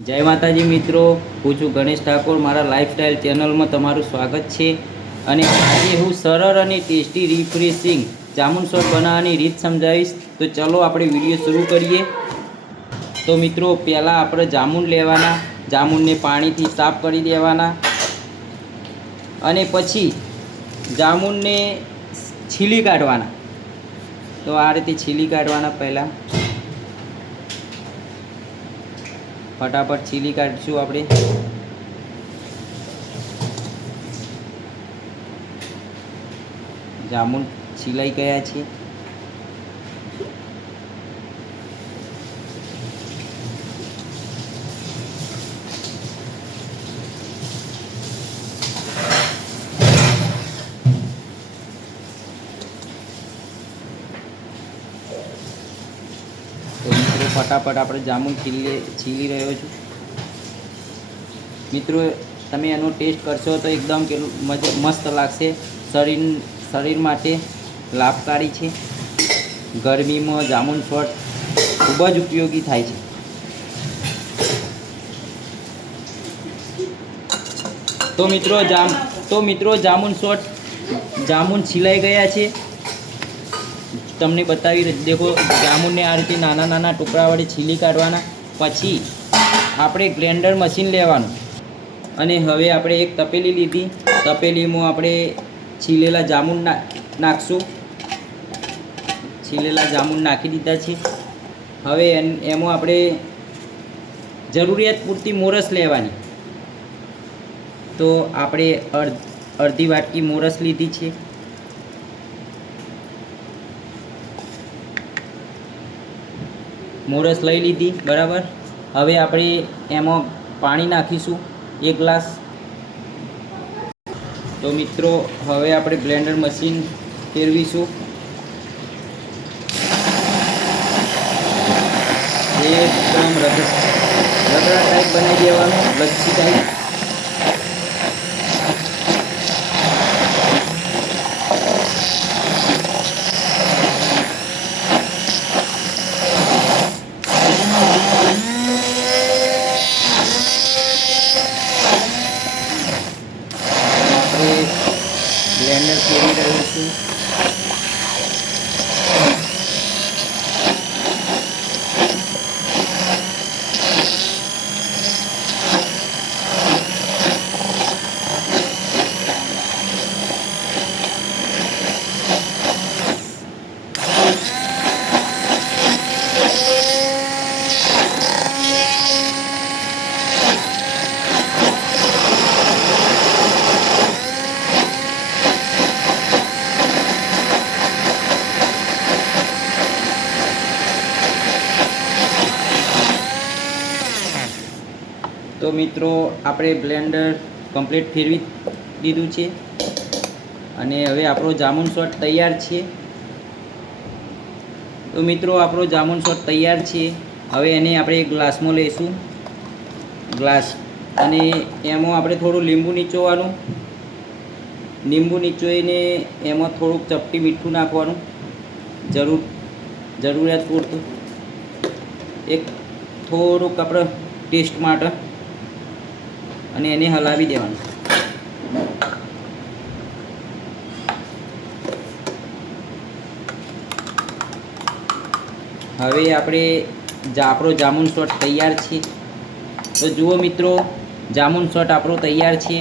જય માતાજી મિત્રો, હું છું ગણેશ ઠાકોર. મારા લાઈફસ્ટાઈલ ચેનલમાં તમારું સ્વાગત છે. અને આજે હું સરળ અને ટેસ્ટી રિફ્રેશિંગ જામુન શોટ બનાવવાની રીત સમજાવીશ. તો ચલો આપણે વિડીયો શરૂ કરીએ. તો મિત્રો, પહેલાં આપણે જામુન લેવાના, જામુનને પાણીથી સાફ કરી દેવાના અને પછી જામુનને છીલી કાઢવાના. તો આ રીતે છીલી કાઢવાના. પહેલાં ફટાફટ છીલી કાઢીશું આપણે. જામુન છીલાઈ ગયા છે. તો મિત્રો, ફટાફટ આપણે જામુન છીલી રહ્યો છું. મિત્રો, તમે એનો ટેસ્ટ કરશો તો એકદમ મસ્ત લાગશે. શરીર માટે લાભકારી છે. ગરમીમાં જામુન શોટ ખૂબ જ ઉપયોગી થાય છે. તો મિત્રો જામુન છીલાઈ ગયા છે. તમને બતાવી દેખો, જામુનને આ રીતે નાના નાના ટુકડા વડે છીલી કાઢવાના. પછી આપણે ગ્રાઇન્ડર મશીન લેવાનું અને હવે આપણે એક તપેલી લીધી. તપેલીમાં આપણે છીલેલા જામુન નાખશું. છીલેલા જામુન નાખી દીધા છે. હવે એમાં આપણે જરૂરિયાત પૂરતી મોરસ લેવાની. તો આપણે અડધી વાટકી મોરસ લીધી છે. મોરસ લઈ લીધી, બરાબર. હવે આપણે એમાં પાણી નાખીશું 1 ગ્લાસ. તો મિત્રો, હવે આપણે બ્લેન્ડર મશીન ફેરવીશું. એકદમ રગડા ટાઈપ બનાવી દેવાનું, લચ્છી ટાઈપ. બ્લેન્ડર ફેરવી રહ્યું છું. તો મિત્રો, આપણે બ્લેન્ડર કમ્પ્લીટ ફેરવી દીધું છે અને હવે આપણો જામુન શોટ તૈયાર છે. તો મિત્રો, આપણો જામુન શોટ તૈયાર છે. હવે એને આપણે એક ગ્લાસમાં લઈશું. ગ્લાસ, અને એમાં આપણે થોડું લીંબુ નીચોવાનું. લીંબુ નીચોઈને એમાં થોડુંક ચપટી મીઠું નાખવાનું, જરૂરિયાત પૂરતું. એક થોડુંક આપણે ટેસ્ટ માટે, અને એને હલાવી દેવાનું. હવે આપણો જામુન શોટ તૈયાર છે. તો જુઓ મિત્રો, જામુન શોટ આપણો તૈયાર છે.